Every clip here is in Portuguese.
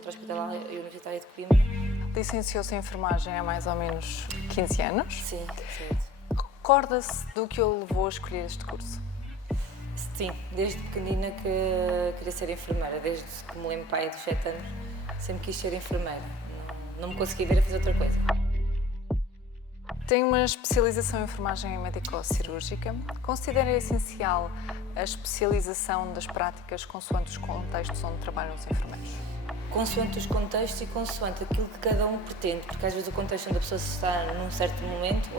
Centro Hospitalar e Universitário de Coimbra. Licenciou-se em enfermagem há mais ou menos 15 anos. Sim, certo. Recorda-se do que o levou a escolher este curso? Sim, desde pequenina que queria ser enfermeira, desde que me lembro pai dos 7 anos, sempre quis ser enfermeira, não me conseguia ver a fazer outra coisa. Tem uma especialização em enfermagem médico-cirúrgica. Considera essencial a especialização das práticas consoante os contextos onde trabalham os enfermeiros? Consoante os contextos e consoante aquilo que cada um pretende, porque às vezes o contexto onde a pessoa está num certo momento,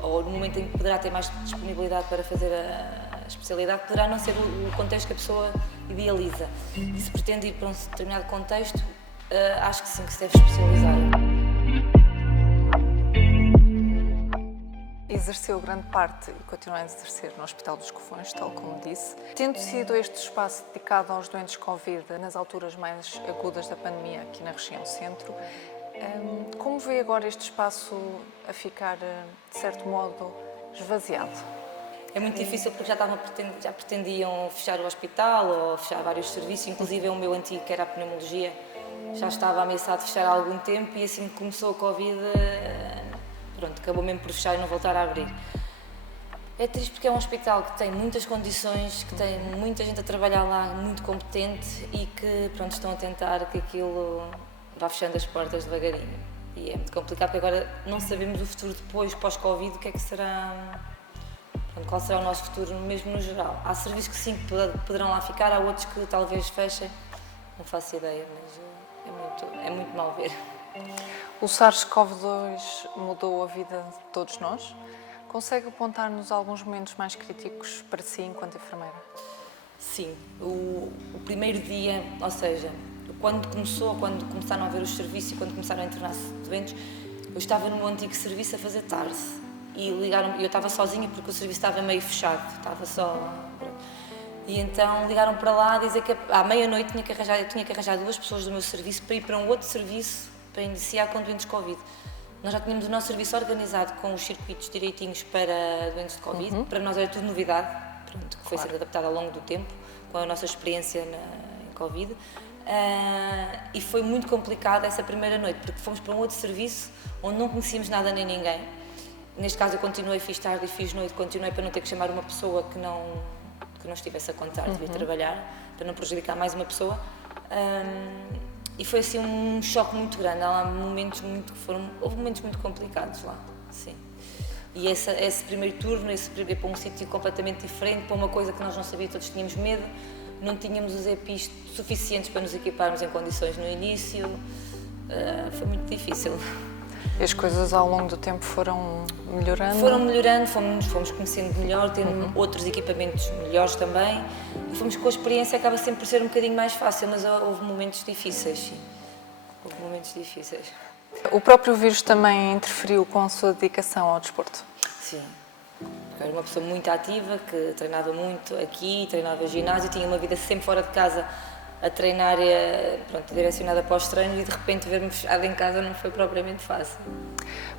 ou no momento em que poderá ter mais disponibilidade para fazer a especialidade, poderá não ser o contexto que a pessoa idealiza. E se pretende ir para um determinado contexto, acho que sim, que se deve especializar. Exerceu grande parte e continua a exercer no Hospital dos Covões, tal como disse. Tendo sido este espaço dedicado aos doentes Covid nas alturas mais agudas da pandemia aqui na região centro, como vê agora este espaço a ficar, de certo modo, esvaziado? É muito difícil porque já pretendiam fechar o hospital ou fechar vários serviços, inclusive o meu antigo, que era a pneumologia, já estava ameaçado de fechar há algum tempo e assim que começou a Covid, pronto, acabou mesmo por fechar e não voltar a abrir. É triste porque é um hospital que tem muitas condições, que tem muita gente a trabalhar lá, muito competente e que, pronto, estão a tentar que aquilo vá fechando as portas devagarinho. E é muito complicado porque agora não sabemos o futuro depois, pós-Covid, o que é que será, pronto, qual será o nosso futuro mesmo no geral. Há serviços que sim, poderão lá ficar, há outros que talvez fechem, não faço ideia, mas é muito mal ver. O SARS-CoV-2 mudou a vida de todos nós. Consegue apontar-nos alguns momentos mais críticos para si enquanto enfermeira? Sim, o primeiro dia, ou seja, quando começaram a haver os serviços e quando começaram a internar-se doentes, eu estava no meu antigo serviço a fazer tarde e ligaram, eu estava sozinha porque o serviço estava meio fechado, estava só... E então ligaram para lá a dizer que à meia-noite tinha que arranjar 2 pessoas do meu serviço para ir para um outro serviço para iniciar com doentes de Covid. Nós já tínhamos o nosso serviço organizado com os circuitos direitinhos para doentes de Covid. Para nós era tudo novidade, pronto, que foi sendo adaptado ao longo do tempo, com a nossa experiência em Covid. E foi muito complicado essa primeira noite, porque fomos para um outro serviço onde não conhecíamos nada nem ninguém. Neste caso eu continuei, fiz tarde e fiz noite, continuei para não ter que chamar uma pessoa que não estivesse a contar de vir trabalhar, para não prejudicar mais uma pessoa. E foi assim um choque muito grande, houve momentos muito complicados lá, sim. E esse primeiro turno, para um sítio completamente diferente, para uma coisa que nós não sabíamos, todos tínhamos medo, não tínhamos os EPIs suficientes para nos equiparmos em condições no início, foi muito difícil. E as coisas ao longo do tempo foram melhorando? Foram melhorando, fomos conhecendo melhor, tendo outros equipamentos melhores também. E fomos com a experiência, acaba sempre por ser um bocadinho mais fácil, mas houve momentos difíceis, sim. Houve momentos difíceis. O próprio vírus também interferiu com a sua dedicação ao desporto? Sim. Era uma pessoa muito ativa, que treinava muito aqui, treinava ginásio, tinha uma vida sempre fora de casa a treinar, pronto, direcionada para os treinos e de repente ver-me fechada em casa não foi propriamente fácil.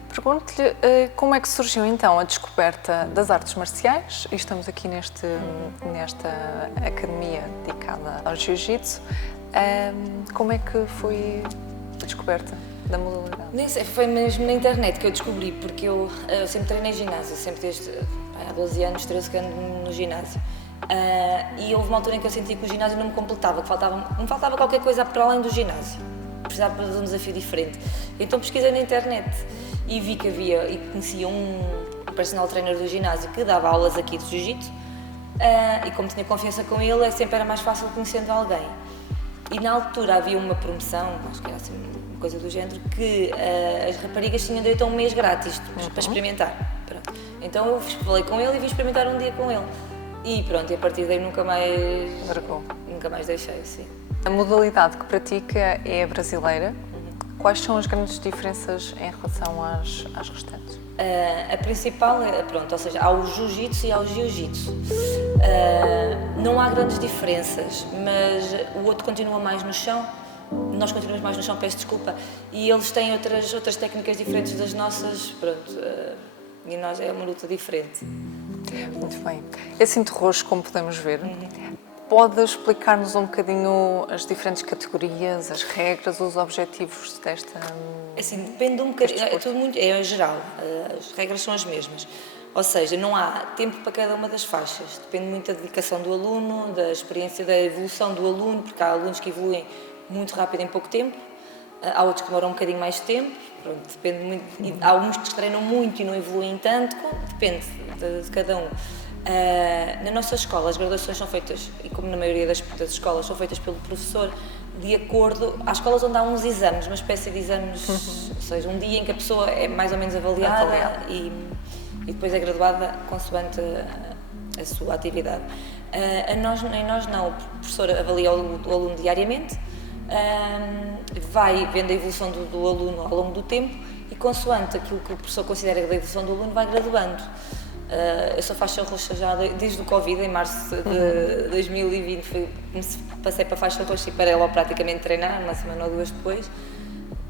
Pergunto-lhe como é que surgiu então a descoberta das artes marciais, e estamos aqui nesta academia dedicada ao jiu-jitsu, como é que foi a descoberta da modalidade? Foi mesmo na internet que eu descobri, porque eu sempre treinei ginásio, sempre desde há 12 anos, 13 que ando no ginásio. E houve uma altura em que eu senti que o ginásio não me completava, que me faltava qualquer coisa para além do ginásio. Precisava de um desafio diferente. Então pesquisei na internet e vi que havia, e conhecia um personal trainer do ginásio que dava aulas aqui de jiu-jitsu, e como tinha confiança com ele, sempre era mais fácil conhecendo alguém. E na altura havia uma promoção, acho que era assim uma coisa do género, que as raparigas tinham direito a um mês grátis para experimentar. Pronto. Então eu falei com ele e vim experimentar um dia com ele. E pronto, e a partir daí nunca mais deixei, sim. A modalidade que pratica é a brasileira. Quais são as grandes diferenças em relação às restantes? A principal é, pronto, ou seja, há o jiu-jitsu e há o jiu-jitsu. Não há grandes diferenças, mas o outro continua mais no chão, nós continuamos mais no chão, peço desculpa, e eles têm outras técnicas diferentes das nossas, pronto, e nós é uma luta diferente. Muito bem. É cinto roxo, como podemos ver. Pode explicar-nos um bocadinho as diferentes categorias, as regras, os objetivos desta... Assim, depende um bocadinho, é tudo muito, é geral, as regras são as mesmas. Ou seja, não há tempo para cada uma das faixas. Depende muito da dedicação do aluno, da experiência, da evolução do aluno, porque há alunos que evoluem muito rápido em pouco tempo, há outros que demoram um bocadinho mais de tempo, pronto, depende muito. E há alguns que treinam muito e não evoluem tanto, depende de cada um. Na nossa escola, as graduações são feitas, e como na maioria das escolas, são feitas pelo professor, de acordo... Há escolas onde há uns exames, uma espécie de exames, ou seja, um dia em que a pessoa é mais ou menos avaliada. E depois é graduada consoante a sua atividade. Em nós não, o professor avalia o aluno diariamente, vai vendo a evolução do aluno ao longo do tempo e consoante aquilo que o professor considera da evolução do aluno vai graduando. Eu sou faixa roxa já desde o Covid, em março de 2020 passei para a faixa roxa e parei logo praticamente treinar, uma semana ou duas depois,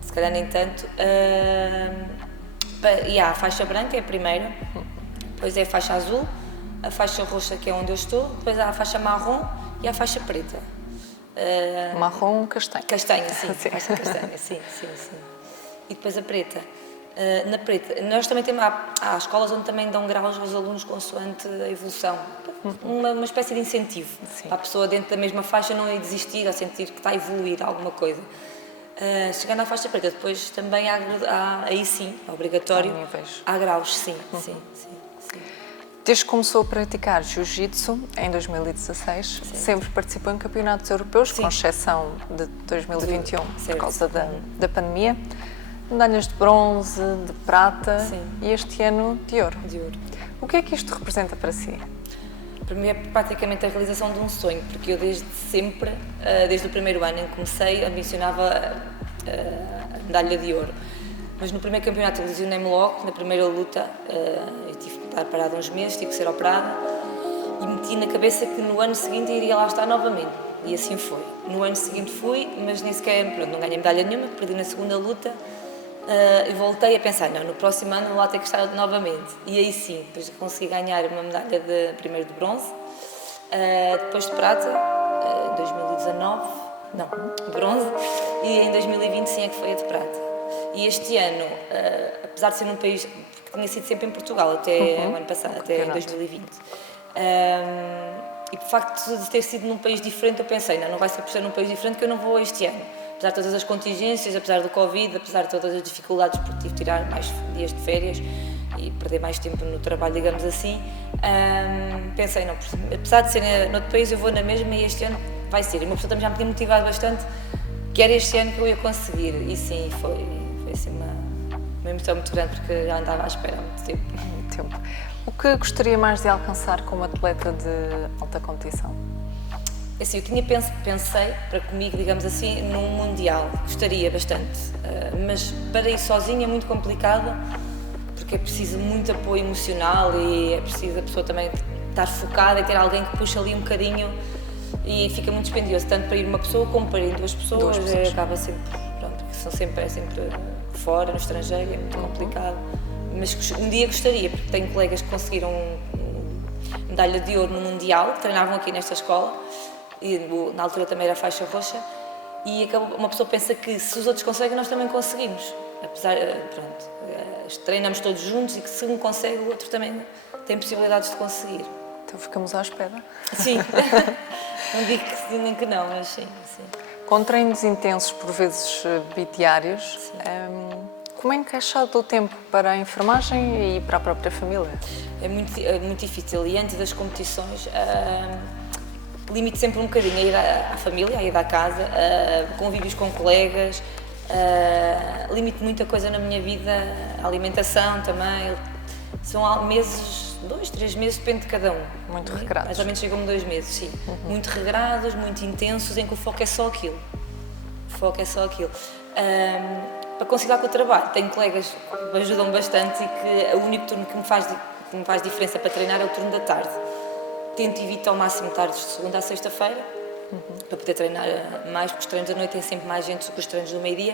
se calhar nem tanto. E há a faixa branca, é a primeira, depois é a faixa azul, a faixa roxa, que é onde eu estou, depois há a faixa marrom e a faixa preta. Marrom, castanho. Castanha, sim, faixa castanha, sim. E depois a preta. Na preta, nós também temos, há escolas onde também dão graus aos alunos consoante a evolução. Uma espécie de incentivo, para a pessoa dentro da mesma faixa não ir desistir ou sentir que está a evoluir alguma coisa. Chegando à faixa preta, depois também aí sim, é obrigatório, há graus, sim. Desde que começou a praticar jiu-jitsu, em 2016, sempre participou em campeonatos europeus, com exceção de 2021, por causa da pandemia. Medalhas de bronze, de prata e este ano de ouro. O que é que isto representa para si? Para mim é praticamente a realização de um sonho, porque eu desde sempre, desde o primeiro ano em que comecei, ambicionava a medalha de ouro. Mas no primeiro campeonato eu lesionei-me logo, na primeira luta, eu tive que estar parada uns meses, tive que ser operada e meti na cabeça que no ano seguinte iria lá estar novamente. E assim foi. No ano seguinte fui, mas nem sequer, não ganhei medalha nenhuma, perdi na segunda luta. E voltei a pensar, não, no próximo ano vou lá ter que estar novamente. E aí sim, depois consegui ganhar uma medalha primeiro de bronze, depois de prata, em 2019, não, de bronze, e em 2020 sim é que foi a de prata. E este ano, apesar de ser num país, porque tinha sido sempre em Portugal até o ano passado, até 2020, e por facto de ter sido num país diferente, eu pensei, não vai ser por ser num país diferente que eu não vou este ano. Apesar de todas as contingências, apesar do Covid, apesar de todas as dificuldades, porque tive de tirar mais dias de férias e perder mais tempo no trabalho, digamos assim, pensei, não, apesar de ser noutro país, eu vou na mesma e este ano vai ser. E uma pessoa também já me tinha motivado bastante que era este ano que eu ia conseguir. E sim, foi assim uma emoção muito grande, porque já andava à espera há muito tempo. O que gostaria mais de alcançar como atleta de alta competição? Assim, eu pensei para comigo, digamos assim, num Mundial, gostaria bastante, mas para ir sozinha é muito complicado, porque é preciso muito apoio emocional e é preciso a pessoa também estar focada e ter alguém que puxe ali um bocadinho e fica muito dispendioso, tanto para ir uma pessoa como para ir duas pessoas. Acaba sempre, pronto, porque é sempre fora, no estrangeiro, é muito complicado, mas um dia gostaria, porque tenho colegas que conseguiram medalha de ouro no Mundial, que treinavam aqui nesta escola, e na altura também era faixa roxa, e uma pessoa pensa que se os outros conseguem, nós também conseguimos. Apesar, treinamos todos juntos e que se um consegue, o outro também tem possibilidades de conseguir. Então ficamos à espera. Sim, não digo que sim nem que não, mas sim. Com treinos intensos, por vezes bidiários, como é encaixado o tempo para a enfermagem e para a própria família? É muito difícil e antes das competições limito sempre um bocadinho a ir à família, a ir à casa, convívios com colegas, limito muita coisa na minha vida, a alimentação também. São meses, 2, 3 meses, depende de cada um. Muito regrados. Mais ou menos chegam-me 2 meses, sim. Muito regrados, muito intensos, em que o foco é só aquilo. Para conciliar com o trabalho, tenho colegas que me ajudam bastante e que o único turno que me faz diferença para treinar é o turno da tarde. Tento evitar ao máximo tardes de segunda a sexta-feira, para poder treinar mais, porque os treinos da noite têm sempre mais gente do que os treinos do meio-dia.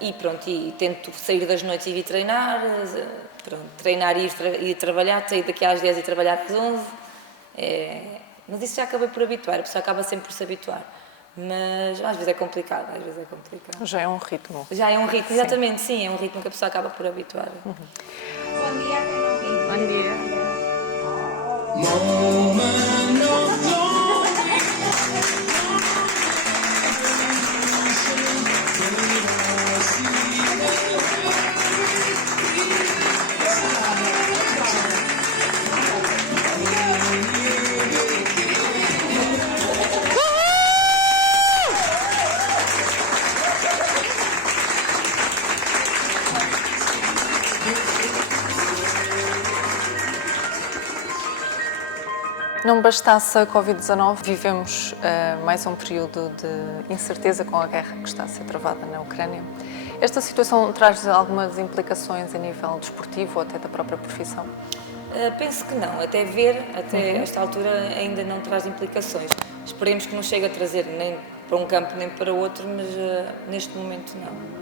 E tento sair das noites e ir treinar, treinar e ir trabalhar, sair daqui às 10 e trabalhar às 11. Mas isso já acabei por habituar, a pessoa acaba sempre por se habituar. Mas às vezes é complicado, Já é um ritmo. Já é um ritmo, exatamente, sim, é um ritmo que a pessoa acaba por habituar. Bom dia, Carol. Bom dia. Não bastasse a Covid-19, vivemos mais um período de incerteza com a guerra que está a ser travada na Ucrânia. Esta situação traz algumas implicações a nível desportivo ou até da própria profissão? Penso que não, até esta altura ainda não traz implicações. Esperemos que não chegue a trazer nem para um campo nem para outro, mas neste momento não.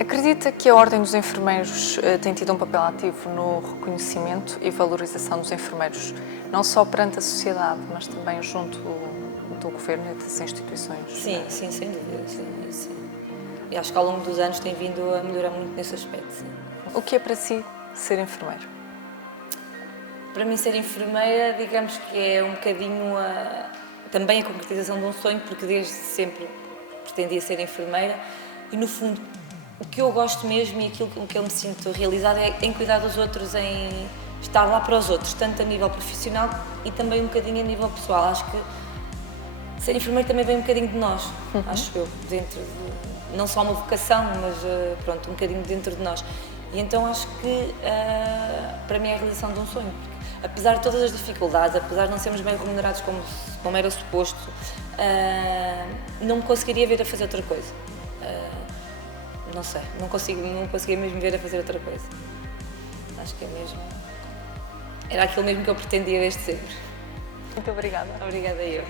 Acredita que a Ordem dos Enfermeiros tem tido um papel ativo no reconhecimento e valorização dos enfermeiros, não só perante a sociedade, mas também junto do Governo e das instituições? Sim, sem dúvida, sim. E acho que ao longo dos anos tem vindo a melhorar muito nesse aspecto, sim. O que é para si ser enfermeiro? Para mim ser enfermeira, digamos que é um bocadinho também a concretização de um sonho, porque desde sempre pretendia ser enfermeira e no fundo o que eu gosto mesmo e aquilo com que eu me sinto realizada é em cuidar dos outros, em estar lá para os outros, tanto a nível profissional e também um bocadinho a nível pessoal. Acho que ser enfermeiro também vem um bocadinho de nós, acho eu, dentro de, não só uma vocação, mas pronto, um bocadinho dentro de nós. E então acho que para mim é a realização de um sonho, porque apesar de todas as dificuldades, apesar de não sermos bem remunerados como era suposto, não me conseguiria ver a fazer outra coisa. Não sei, não conseguia mesmo ver a fazer outra coisa. Acho que é mesmo. Era aquilo mesmo que eu pretendia desde sempre. Muito obrigada. Obrigada eu.